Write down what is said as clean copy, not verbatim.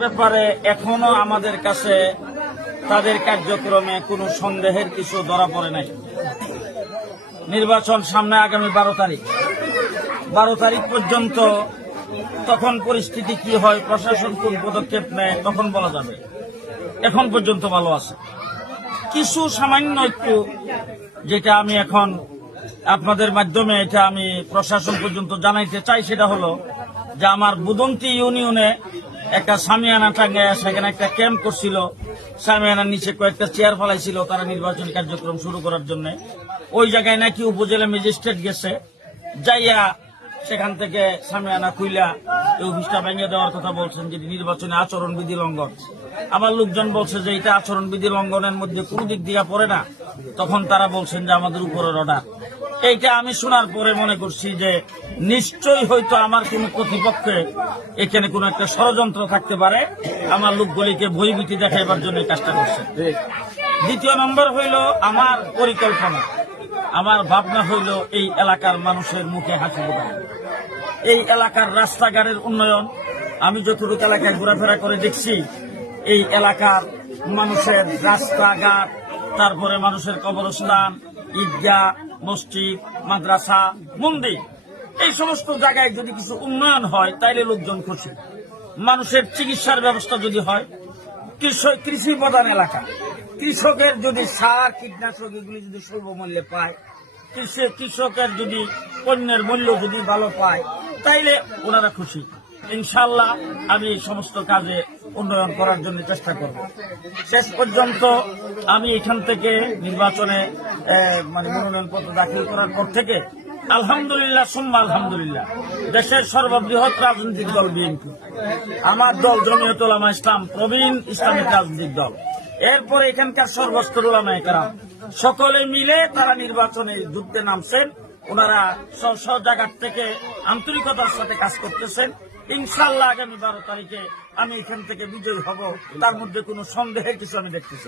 ব্যাপারে এখনো আমাদের কাছে তাদের কার্যক্রমে কোনো সন্দেহের কিছু ধরা পড়ে নাই। নির্বাচন সামনে আগামী 12 তারিখ পর্যন্ত, তখন পরিস্থিতি কি হয়, প্রশাসন কোন পদক্ষেপ নেয় তখন বলা যাবে। এখন পর্যন্ত ভালো আছে। কিছু সামান্য একটু যেটা আমি এখন আপনাদের মাধ্যমে এটা আমি প্রশাসন পর্যন্ত জানাইতে চাই, সেটা হলো যে আমার বুদন্তি ইউনিয়নে একটা সামিয়ানা টাঙ্গায় সেখানে একটা ক্যাম্প করছিল। সামিয়ানার নিচে কয়েকটা চেয়ার ফেলাইছিল তারা নির্বাচনী কার্যক্রম শুরু করার জন্য। ওই জায়গায় নাকি উপজেলা ম্যাজিস্ট্রেট গেছে, যাইয়া সেখান থেকে সামিয়ানা খুইলা এই অফিসটা ভেঙে দেওয়ার কথা বলছেন, যেটি নির্বাচনী আচরণবিধি লঙ্ঘন। আমার লোকজন বলছে যে এটা আচরণবিধি লঙ্ঘনের মধ্যে কোনো দিক দিয়ে পড়ে না। তখন তারা বলছেন যে আমাদের উপরের অর্ডার। এইটা আমি শোনার পরে মনে করছি যে নিশ্চয়ই হয়তো আমার কোন প্রতিপক্ষে এখানে কোন একটা ষড়যন্ত্র থাকতে পারে, আমার লোকগুলিকে ভয়ভীতি দেখাইবার জন্য কাজটা করছে। দ্বিতীয় নম্বর হইল আমার পরিকল্পনা, আমার ভাবনা হইল এই এলাকার মানুষের মুখে হাসি ফোটানো, এই এলাকার রাস্তাঘাটের উন্নয়ন। আমি যতটুকু এলাকায় ঘোরাফেরা করে দেখছি, এই এলাকার মানুষের রাস্তাঘাট, তারপরে মানুষের কবরস্থান, ঈদগাহ, মসজিদ, মাদ্রাসা, মন্দির, এই সমস্ত জায়গায় যদি কিছু উন্নয়ন হয় তাইলে লোকজন খুশি। মানুষের চিকিৎসার ব্যবস্থা যদি হয়, কৃষি প্রধান এলাকা, কৃষকের যদি সার কীটনাশক এগুলি যদি স্বল্প মূল্যে পায়, কৃষকের যদি পণ্যের মূল্য যদি ভালো পায়, তাইলে ওনারা খুশি। ইনশাল্লাহ আমি এই সমস্ত কাজে উন্নয়ন করার জন্য চেষ্টা করব। শেষ পর্যন্ত আমি এখান থেকে নির্বাচনে মনোনয়নপত্র দাখিল করার পর থেকে আলহামদুলিল্লাহ সুম্মা আলহামদুলিল্লাহ দেশের সর্ববৃহৎ রাজনৈতিক দল বিএনপি, আমার দল জমিয়ত উলামা ইসলাম, প্রবীণ ইসলামিক রাজনৈতিক দল, এরপরে এখানকার সর্বস্তর উলামায়ে কেরাম সকলে মিলে তারা নির্বাচনে যুদ্ধে নামছেন। ওনারা সব জায়গার থেকে আন্তরিকতার সাথে কাজ করতেছেন। ইনশাআল্লাহ আগামী 12 তারিখে আমি এখান থেকে বিজয়ী হব, তার মধ্যে কোনো সন্দেহের কিছু আমি দেখতেছি।